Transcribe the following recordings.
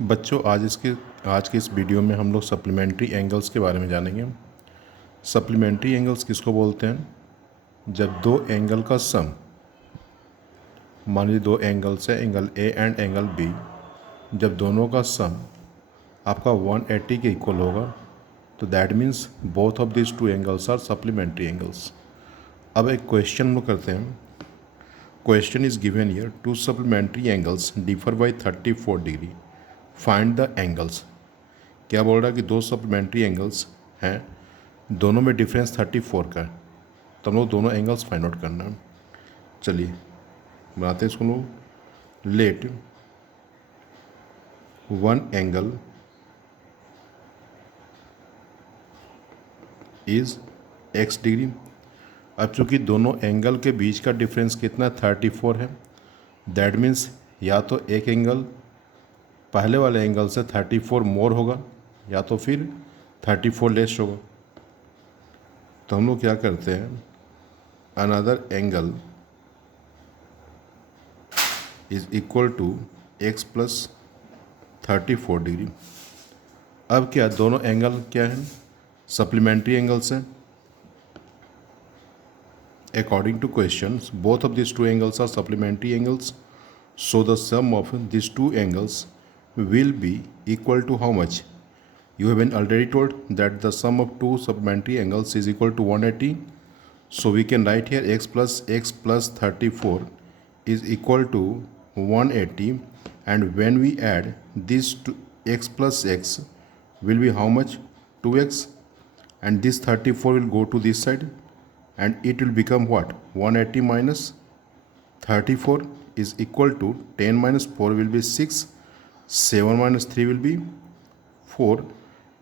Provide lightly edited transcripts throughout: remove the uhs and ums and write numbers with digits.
बच्चों आज के इस वीडियो में हम लोग सप्लीमेंट्री एंगल्स के बारे में जानेंगे। सप्लीमेंट्री एंगल्स किसको बोलते हैं? जब दो एंगल का सम, मान लीजिए दो एंगल्स है, angle A and angle B, जब दोनों का सम आपका 180 के इक्वल होगा तो that means both of this two angles are supplementary angles. अब एक क्वेश्चन हम लोग करते हैं। Question is given here, two supplementary angles differ by 34 degree, find the angles. क्या बोल रहा है कि दो सप्लीमेंट्री एंगल्स हैं, दोनों में डिफरेंस 34 का है, तो हम लोग दोनों एंगल्स फाइंड आउट करना है। चलिए बनाते हैं इसको लोग। Let one angle is x degree. अब चूंकि दोनों एंगल के बीच का डिफरेंस कितना 34 है, दैट मीन्स या तो एक एंगल पहले वाले एंगल से 34 मोर होगा या तो फिर 34 लेस होगा। तो हम लोग क्या करते हैं, another angle is equal to x plus 34 degree. अब क्या दोनों एंगल क्या हैं? सप्लीमेंट्री एंगल्स हैं। According to question both of this two angles are supplementary angles, so the sum of these two angles will be equal to how much? You have been already told that the sum of two supplementary angles is equal to 180. So we can write here x plus 34 is equal to 180, and when we add this to x plus x will be how much? 2x, and this 34 will go to this side and it will become what? 180 minus 34 is equal to 10 minus 4 will be 6, 7 minus 3 will be 4,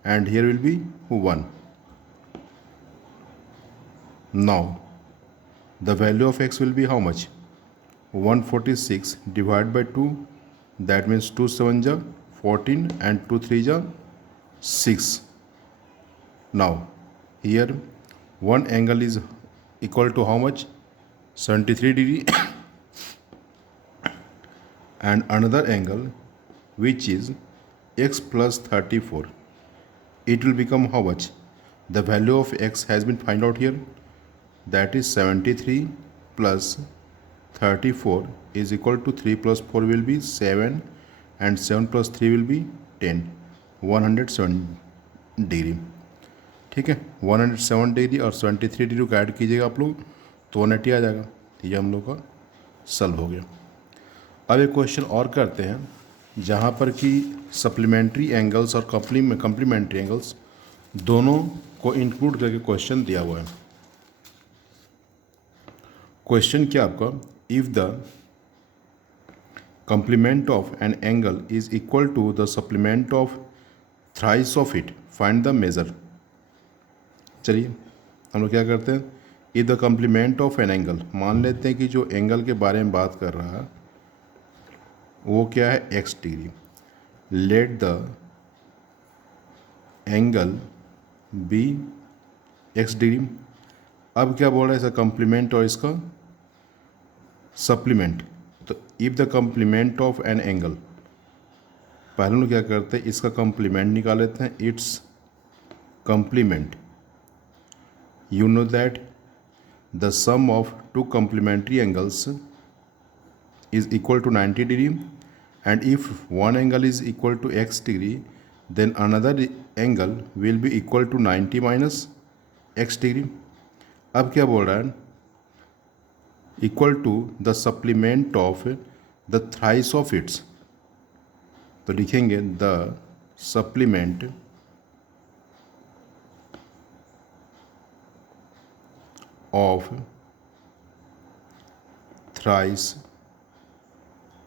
and here will be 1. Now the value of x will be how much? 146 divided by 2, that means 2 7 ja 14 and 2 3 ja 6. Now here one angle is equal to how much? 73 degree and another angle which is x plus 34, it will become how much? The value of x has been found out here, that is 73 plus 34 is equal to 3 plus 4 will be 7 and 7 plus 3 will be 10, 107 degree. ठीक है, 107 degree और 73 degree को add कीजिएगा आप लोग तो 180 आ जाएगा। ये हम लोग का सॉल्व हो गया। अब एक क्वेश्चन और करते हैं जहाँ पर कि सप्लीमेंट्री एंगल्स और कम्प्लीमेंट्री एंगल्स दोनों को इंक्लूड करके क्वेश्चन दिया हुआ है। क्वेश्चन क्या आपका, if the complement of an angle is equal to the supplement of thrice of it, find the measure। चलिए हम लोग क्या करते हैं, if the complement of an angle, मान लेते हैं कि जो एंगल के बारे में बात कर रहा है वो क्या है? x degree. Let the angle be x degree. अब क्या बोल रहा है, इसका कम्प्लीमेंट और इसका सप्लीमेंट। तो if the complement of an angle, पहले लोग क्या करते हैं, इसका कम्प्लीमेंट निकाल लेते हैं, it's complement. You know that the sum of two complementary angles is equal to 90 degree, and if one angle is equal to x degree then another angle will be equal to 90 minus x degree। अब क्या बोल रहा है, equal to the supplement of the thrice of its, तो लिखेंगे the supplement of thrice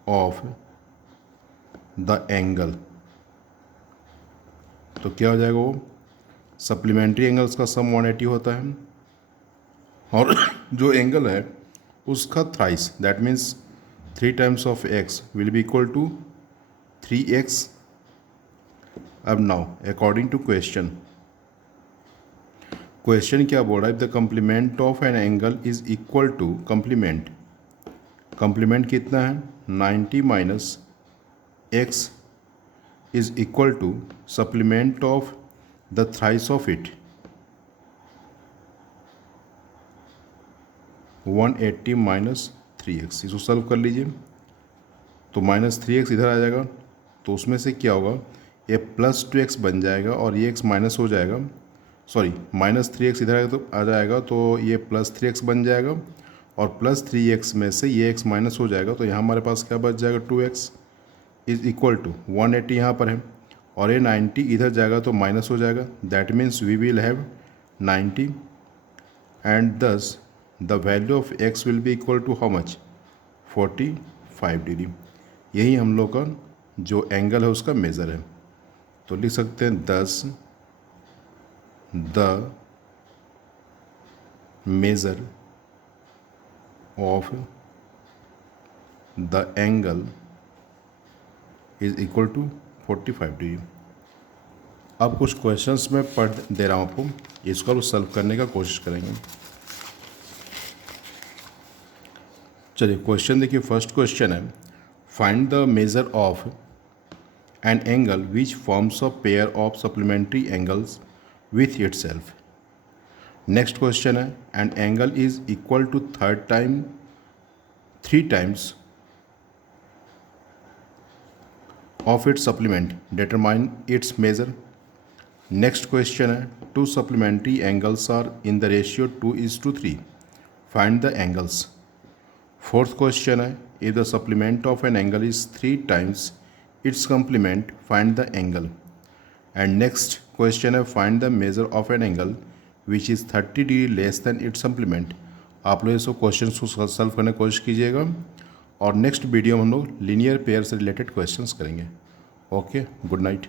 of the angle. तो क्या हो जाएगा, वो सप्लीमेंट्री एंगल्स का सम 180 होता है और जो एंगल है उसका thrice, that means 3 times of x will be equal to 3x। अब नाउ अकॉर्डिंग टू क्वेश्चन क्या बोल रहा है, the complement of an angle is equal to complement कितना है 90 minus x, is equal to supplement of the thrice of it 180 minus 3x। इसको solve कर लीजिए तो माइनस 3x इधर आ जाएगा, तो उसमें से क्या होगा, ये प्लस 2x बन जाएगा और ये x माइनस हो जाएगा, सॉरी माइनस 3x इधर आ जाएगा तो ये प्लस 3x बन जाएगा और प्लस 3x में से ये x माइनस हो जाएगा, तो यहाँ हमारे पास क्या बच जाएगा, 2x इज इक्वल टू 180 यहाँ पर है और ये 90 इधर जाएगा तो माइनस हो जाएगा। That means we will have 90 and thus the value of x will be equal to how much, 45 degree. यही हम लोग का जो एंगल है उसका मेज़र है। तो लिख सकते हैं 10 the measure of the angle is equal to 45 degree. अब कुछ क्वेश्चंस मैं पढ़ दे रहा हूँ आपको, इसको सॉल्व करने का कोशिश करेंगे। चलिए क्वेश्चन देखिए, फर्स्ट क्वेश्चन है find the measure of an angle which forms a pair of supplementary angles with itself. Next question है an angle is equal to three times of its supplement, determine its measure. Next question है two supplementary angles are in the ratio 2:3, find the angles. Fourth question है if the supplement of an angle is 3 times its complement, find the angle. And next question है find the measure of an angle which is 30 degree less than its supplement. आप लोग इसको question को solve करने की कोशिश कीजिएगा और नेक्स्ट वीडियो में हम लोग लीनियर पेयर से रिलेटेड क्वेश्चंस करेंगे। Okay, good night.